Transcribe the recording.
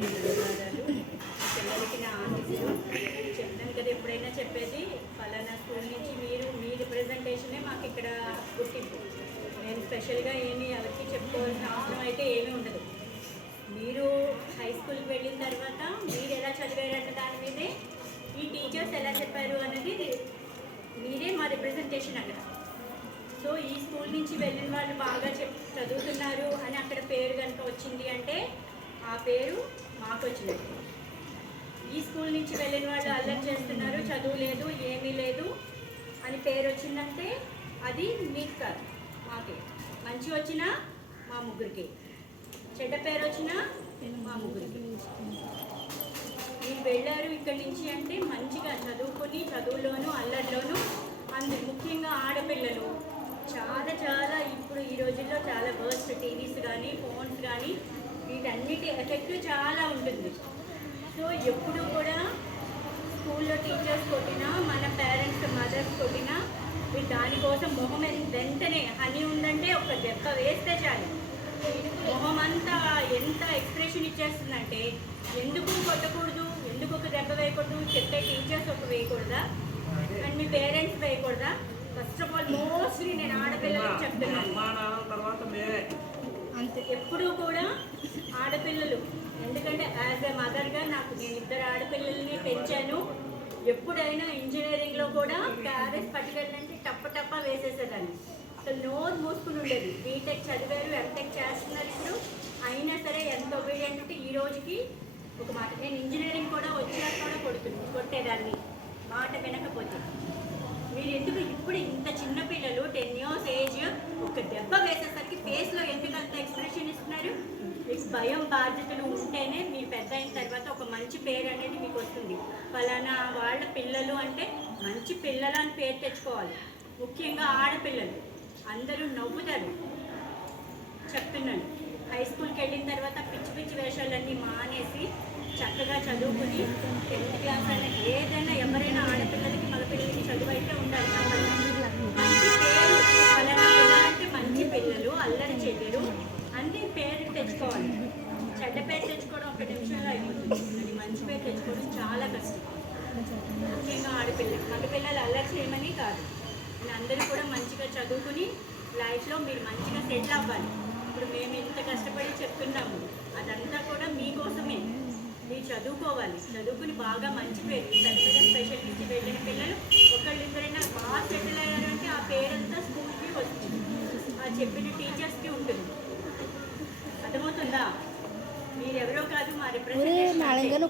ధన్యవాదాలు. పిల్లలకి నా ఆశీస్సులు. చెప్తాను కదా ఎప్పుడైనా చెప్పేది, ఫలానా స్కూల్ నుంచి మీ రిప్రజెంటేషనే మాకు ఇక్కడ గుర్తింపు. నేను స్పెషల్గా ఏమీ ఎవరికి చెప్పుకోవాల్సిన అవసరం అయితే ఏమీ ఉండదు. మీరు హై స్కూల్కి వెళ్ళిన తర్వాత మీరు ఎలా చదివారన్న దాని మీదే ఈ టీచర్స్ ఎలా చెప్పారు అన్నది మీరే మా రిప్రజెంటేషన్ అక్కడ. సో ఈ స్కూల్ నుంచి వెళ్ళిన వాళ్ళు బాగా చదువుతున్నారు అని అక్కడ పేరు కనుక వచ్చింది అంటే ఆ పేరు మాకు వచ్చినట్టు. ఈ స్కూల్ నుంచి వెళ్ళిన వాళ్ళు అల్లరి చేస్తున్నారు, చదువు లేదు, ఏమీ లేదు అని పేరు వచ్చిందంటే అది మీకు కాదు, మాకే. మంచి వచ్చినా మా ముగ్గురికి, చెడ్డ పేరు వచ్చినా మా ముగ్గురికి. మీరు వెళ్ళారు ఇక్కడి నుంచి అంటే మంచిగా చదువుకొని, చదువులోను అల్లరిలోను, ముఖ్యంగా ఆడపిల్లలు చాలా చాలా ఇప్పుడు ఈ రోజుల్లో చాలా వర్స్ట్ టీవీస్ కానీ ఫోన్స్ కానీ వీటన్నిటి ఎఫెక్ట్ చాలా ఉంటుంది. సో ఎప్పుడు కూడా స్కూల్లో టీచర్స్ కొట్టినా, మన పేరెంట్స్ మదర్స్ కొట్టినా మీరు దానికోసం మొహం వెంటనే హనీ ఉందంటే ఒక దెబ్బ వేస్తే చాలు, మొహం అంతా ఎంత ఎక్స్ప్రెషన్ ఇచ్చేస్తుందంటే ఎందుకు కొట్టకూడదు, ఎందుకు ఒక దెబ్బ వేయకూడదు, చెప్పే టీచర్స్ ఒక వేయకూడదా అండ్ మీ పేరెంట్స్ వేయకూడదా? ఫస్ట్ ఆఫ్ ఆల్ మోస్ట్లీ నేను ఆడపిల్లలకు చెప్తున్నాను, ఎప్పుడూ కూడా ఆడపిల్లలు, ఎందుకంటే యాజ్ ఎ మదర్గా నేను 2 ఆడపిల్లల్ని పెంచాను. ఎప్పుడైనా ఇంజనీరింగ్లో కూడా క్యారెస్ పట్టుకెళ్ళంటే టప్ప వేసేసేదాన్ని. అసలు నోరు మూసుకుని ఉండేది. బీటెక్ చదివారు, ఎంటెక్ చేస్తున్నారు ఇప్పుడు, అయినా సరే ఎంత ఒబీడియంట్ అంటే ఈ రోజుకి ఒక మాట. నేను ఇంజనీరింగ్ కూడా వచ్చాక కూడా కొట్టేదాన్ని మాట వినకపోతే. మీరు ఎందుకు ఇప్పుడు ఇంత చిన్న పిల్లలు 10 years ఏజ్ ఒక దెబ్బ వేసేసరికి ఫేస్లో ఎందుకు అంత ఎక్స్ప్రెషన్ ఇస్తున్నారు? మీకు భయం బాధ్యతలు ఉంటేనే మీరు పెద్ద అయిన తర్వాత ఒక మంచి పేరు అనేది మీకు వస్తుంది. ఫలానా వాళ్ళ పిల్లలు అంటే మంచి పిల్లలు అని పేరు తెచ్చుకోవాలి. ముఖ్యంగా ఆడపిల్లలు అందరూ నవ్వుతారు. చెప్తున్నాను, హై స్కూల్కి వెళ్ళిన తర్వాత పిచ్చి వేషాలన్నీ మానేసి చక్కగా చదువుకుని 10th క్లాస్ అనేది ఏదైనా ఎవరైనా ఆడపిల్లలకి మగపిల్లలకి చదువు అయితే ఉండాలి. మంచి పేరు, ఫలానా పిల్లలంటే మంచి పిల్లలు, అల్లరి చెయ్యరు అన్ని పేరు తెచ్చుకోవాలి. చెడ్డ పేరు తెచ్చుకోవడం 1 నిమిషంలో అయిపోతుంది. అది మంచి పేరు తెచ్చుకోవడం చాలా కష్టం. ముఖ్యంగా మగపిల్లలు అల్లరి చేయమని కాదు, అందరూ కూడా మంచిగా చదువుకుని లైఫ్లో మీరు మంచిగా సెటిల్ అవ్వాలి. ఇప్పుడు మేము ఇంత కష్టపడి చెప్తున్నాము, అదంతా కూడా మీకోసమే. మీరు చదువుకోవాలి, చదువుకుని బాగా మంచి పేరు, పెద్దగా స్పెషల్ నుంచి వెళ్ళిన పిల్లలు ఒకళ్ళిద్దరైనా బాగా సెటిల్ అయ్యారంటే ఆ పేరంతా స్కూల్కి వస్తుంది, ఆ చెప్పిన టీచర్స్కి ఉంటుంది. అర్థమవుతుందా? మీరెవరో కాదు, మా రిప్రజెంటేషన్.